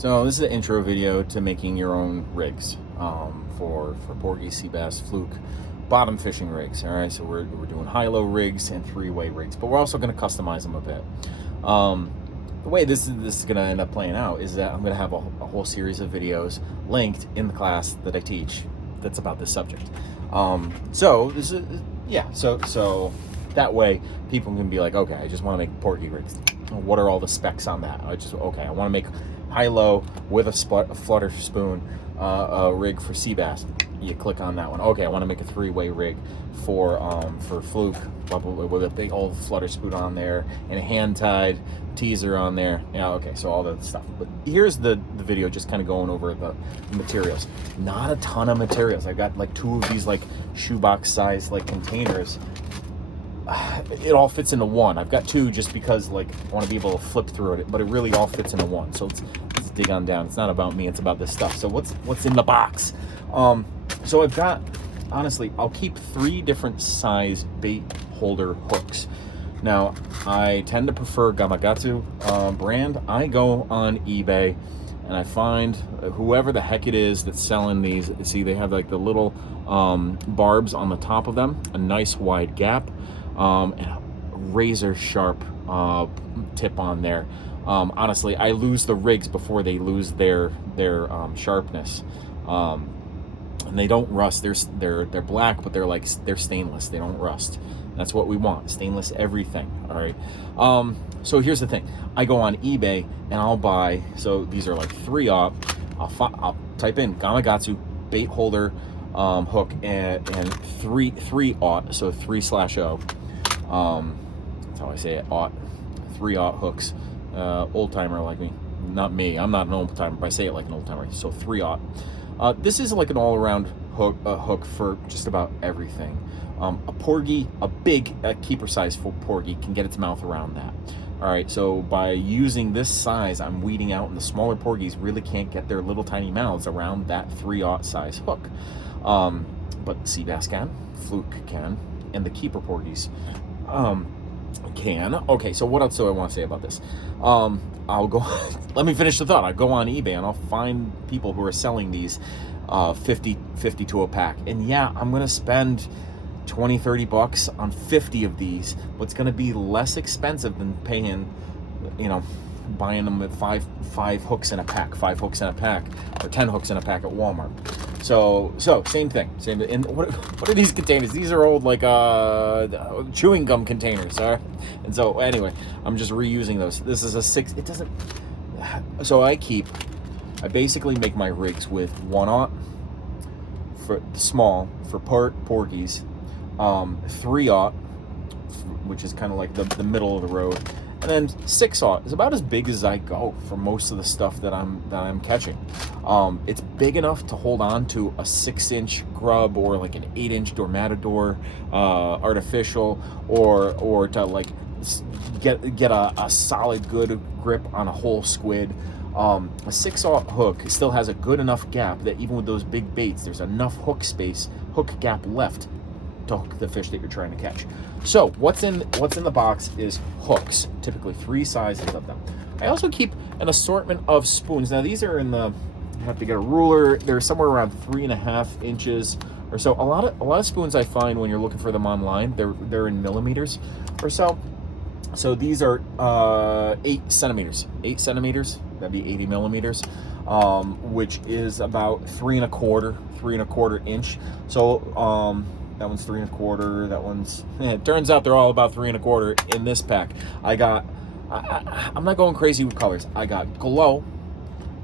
So this is an intro video to making your own rigs for porgy, sea bass, fluke, bottom fishing rigs. All right, so we're doing HiLo rigs and three-way rigs, but we're also going to customize them a bit. The way this is going to end up playing out is that I'm going to have a whole series of videos linked in the class that I teach that's about this subject. So this is so that way people can be like, okay, I just want to make porgy rigs. What are all the specs on that? I want to make HiLo with a flutter spoon rig for sea bass. You click on that one. Okay, I want to make a three-way rig for fluke, with a big old flutter spoon on there and a hand-tied teaser on there. Yeah, okay, so all that stuff. But here's the video, just kind of going over the materials. Not a ton of materials. I got like two of these like shoebox size like containers. It all fits into one. I've got two just because like I want to be able to flip through it, but it really all fits into one. So let's dig on down. It's not about me, it's about this stuff. So what's in the box? So I've got, honestly, I'll keep 3 different size bait holder hooks. Now, I tend to prefer Gamakatsu brand. I go on eBay and I find whoever the heck it is that's selling these. See, they have like the little barbs on the top of them, a nice wide gap, and a razor sharp tip on there. Honestly, I lose the rigs before they lose their sharpness. And they don't rust. They're black, but they're stainless. They don't rust. That's what we want. Stainless everything. All right. So here's the thing. I go on eBay and I'll buy. So these are like 3/0. I'll type in Gamakatsu bait holder hook and 3/0. So 3/0. That's how I say it. 3/0 hooks. Old timer like me. Not me. I'm not an old timer, but I say it like an old timer. So 3/0. This is like an all-around hook for just about everything. A porgy, a big keeper size for porgy can get its mouth around that. All right, so by using this size, I'm weeding out, and the smaller porgies really can't get their little tiny mouths around that 3/0 size hook. But sea bass can, fluke can, and the keeper porgies can. Okay, so what else do I want to say about this? I'll go, let me finish the thought. I'll go on eBay and I'll find people who are selling these 50 to a pack. And yeah, I'm going to spend 20-30 bucks on 50 of these, but it's going to be less expensive than paying, buying them at five hooks in a pack, 5 hooks in a pack, or 10 hooks in a pack at Walmart. So same thing. And what are these containers? These are old like chewing gum containers. All right? And so anyway, I'm just reusing those. This is a 6. It doesn't. So I basically make my rigs with 1/0 for small for porgies, 3/0, which is kind of like the middle of the road. And then 6/0 is about as big as I go for most of the stuff that I'm catching. It's big enough to hold on to a 6-inch grub or like an 8-inch Dormatador artificial, or to like get a solid good grip on a whole squid. A 6/0 hook still has a good enough gap that even with those big baits, there's enough hook gap left to hook the fish that you're trying to catch. So what's in the box is hooks, typically 3 sizes of them. I also keep an assortment of spoons. Now these are you have to get a ruler. They're somewhere around 3.5 inches or so. A lot of spoons I find when you're looking for them online, they're in millimeters or so. So these are 8 centimeters. 8 centimeters, that'd be 80 millimeters, which is about 3.25 inch. So that one's 3.25. That one's. It turns out they're all about 3.25 in this pack. I'm not going crazy with colors. I got glow,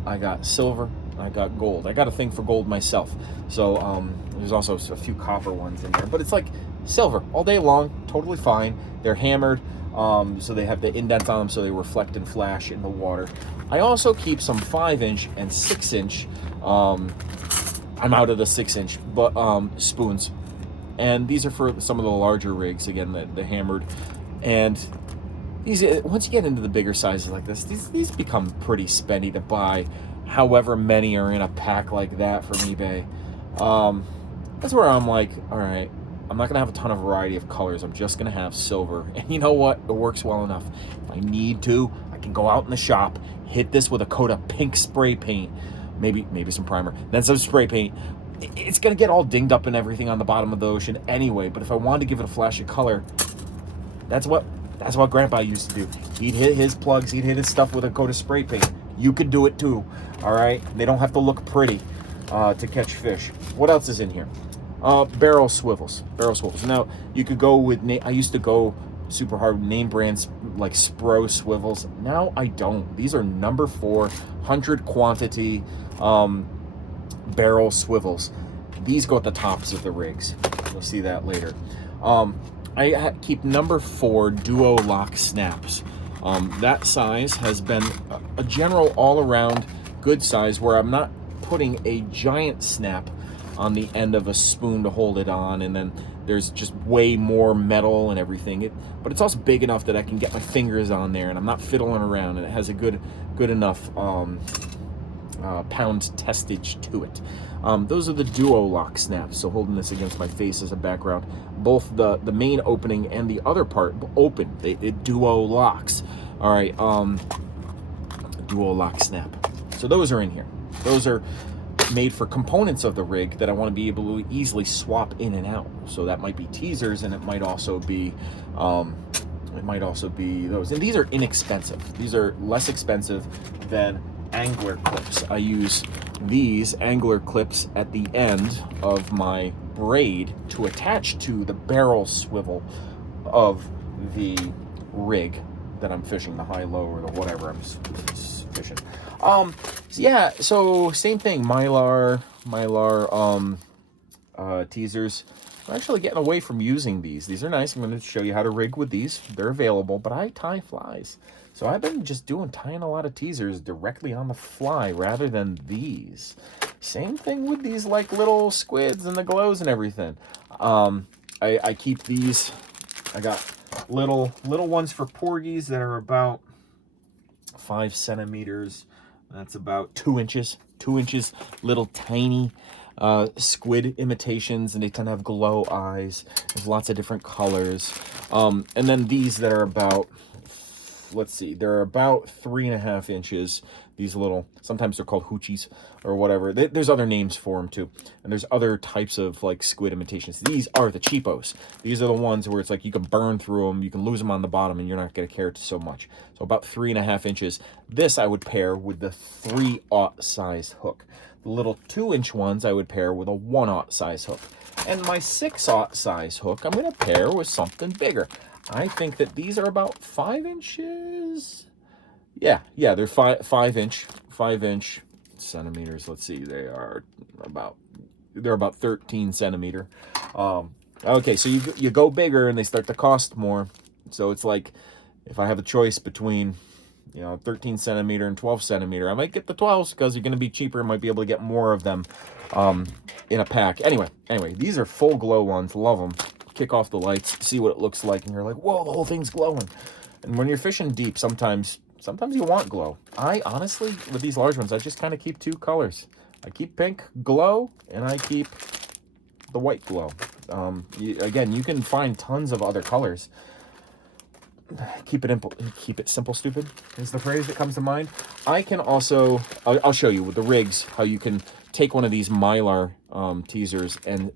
I got silver, I got gold. I got a thing for gold myself. So there's also a few copper ones in there, but it's like silver all day long, totally fine. They're hammered, so they have the indents on them, so they reflect and flash in the water. I also keep some 5-inch and 6-inch. I'm out of the 6-inch, but spoons. And these are for some of the larger rigs, again, the hammered. And these, once you get into the bigger sizes like this, these become pretty spendy to buy. However many are in a pack like that from eBay. That's where I'm like, all right, I'm not going to have a ton of variety of colors. I'm just going to have silver. And you know what? It works well enough. If I need to, I can go out in the shop, hit this with a coat of pink spray paint, maybe some primer, then some spray paint. It's gonna get all dinged up and everything on the bottom of the ocean anyway. But if I wanted to give it a flash of color, that's what Grandpa used to do. He'd hit his plugs, he'd hit his stuff with a coat of spray paint. You could do it too, all right? They don't have to look pretty to catch fish. What else is in here? Barrel swivels. Now, you could go with, I used to go super hard name brands like Spro swivels. Now I don't. These are number 4, 100 quantity barrel swivels. These go at the tops of the rigs. You'll see that later. I keep number 4 duo lock snaps. That size has been a general all-around good size where I'm not putting a giant snap on the end of a spoon to hold it on, and then there's just way more metal and everything. But it's also big enough that I can get my fingers on there and I'm not fiddling around, and it has a good enough pound testage to it. Those are the duo lock snaps. So holding this against my face as a background, both the main opening and the other part open. It duo locks. All right, duo lock snap. So those are in here. Those are made for components of the rig that I want to be able to easily swap in and out. So that might be teasers, and it might also be those. And these are inexpensive. These are less expensive than angler clips. I use these angler clips at the end of my braid to attach to the barrel swivel of the rig that I'm fishing, the HiLo or the whatever I'm fishing. So same thing, Mylar teasers. I'm actually getting away from using these. These are nice. I'm going to show you how to rig with these. They're available, but I tie flies. So I've been just tying a lot of teasers directly on the fly rather than these. Same thing with these like little squids and the glows and everything. I keep these. I got little ones for porgies that are about 5 centimeters. That's about 2 inches. 2 inches, little tiny squid imitations, and they tend to have glow eyes. There's lots of different colors. And then these that are about, let's see, they're about 3.5 inches. These little, sometimes they're called hoochies or whatever. There's other names for them too. And there's other types of like squid imitations. These are the cheapos. These are the ones where it's like you can burn through them, you can lose them on the bottom, and you're not going to care so much. So about 3.5 inches. This I would pair with the 3/0 size hook. The little 2-inch ones I would pair with a 1/0 size hook. And my 6/0 size hook I'm going to pair with something bigger. I think that these are about 5 inches. Yeah, they're 5 inch centimeters. Let's see, they're about 13 centimeter. Okay, so you go bigger and they start to cost more. So it's like if I have a choice between 13 centimeter and 12 centimeter, I might get the 12s because you're going to be cheaper and might be able to get more of them in a pack. Anyway, these are full glow ones. Love them. Kick off the lights, see what it looks like, and you're like, whoa, the whole thing's glowing. And when you're fishing deep, sometimes you want glow. I honestly, with these large ones, I just kind of keep 2 colors. I keep pink glow, and I keep the white glow. Again, you can find tons of other colors. Keep it simple, stupid is the phrase that comes to mind. I can also, I'll show you with the rigs how you can take one of these Mylar teasers and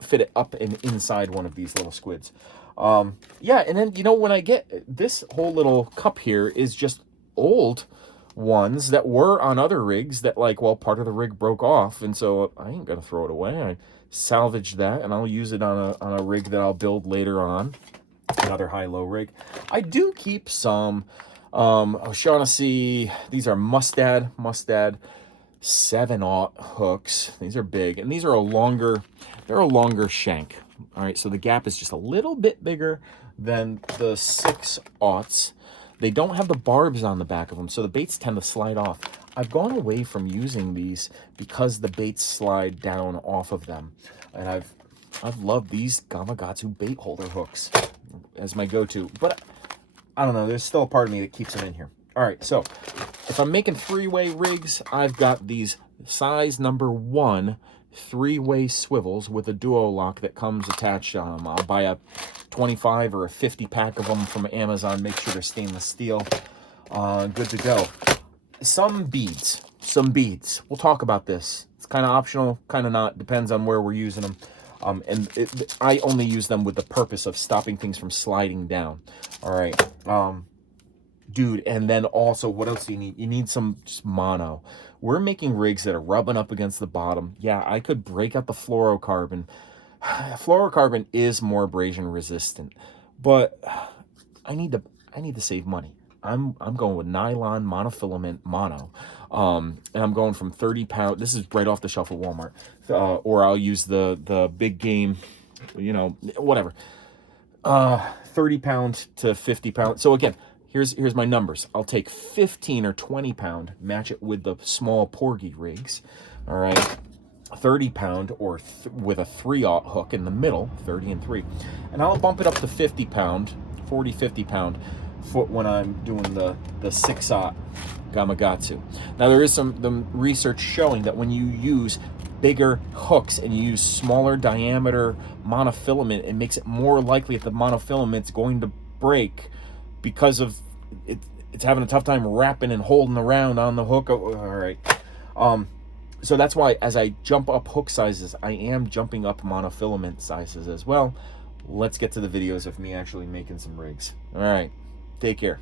fit it up and inside one of these little squids. And then when I get this whole little cup here is just old ones that were on other rigs that part of the rig broke off, and so I ain't gonna throw it away. I salvaged that and I'll use it on a rig that I'll build later on, another HiLo rig. I do keep some O'Shaughnessy. These are Mustad 7/0 hooks. These are big, and these are a longer shank. All right, so the gap is just a little bit bigger than the 6/0s. They don't have the barbs on the back of them, so the baits tend to slide off. I've gone away from using these because the baits slide down off of them, and I've loved these Gamakatsu bait holder hooks as my go-to, but I don't know, there's still a part of me that keeps them in here. All right, so if I'm making 3-way rigs, I've got these size number 1 3-way swivels with a duo lock that comes attached. I'll buy a 25 or a 50 pack of them from Amazon. Make sure they're stainless steel. Good to go. Some beads. We'll talk about this. It's kind of optional, kind of not. Depends on where we're using them. I only use them with the purpose of stopping things from sliding down. All right. Dude, and then also, what else do you need? You need some just mono. We're making rigs that are rubbing up against the bottom. Yeah, I could break out the fluorocarbon. Fluorocarbon is more abrasion resistant, but I need to save money. I'm going with nylon monofilament mono, and I'm going from 30 pound. This is right off the shelf at Walmart, or I'll use the big game, whatever. 30 pound to 50 pound. So again, here's my numbers. I'll take 15 or 20 pound, match it with the small porgy rigs. All right. 30 pound or with a 3/0 hook in the middle, 30 and 3, and I'll bump it up to 50 pound, 40, 50 pound foot when I'm doing the 6/0 Gamakatsu. Now there is some research showing that when you use bigger hooks and you use smaller diameter monofilament, it makes it more likely that the monofilament's going to break because of it's having a tough time wrapping and holding around on the hook. All right. So that's why as I jump up hook sizes, I am jumping up monofilament sizes as well. Let's get to the videos of me actually making some rigs. All right, take care.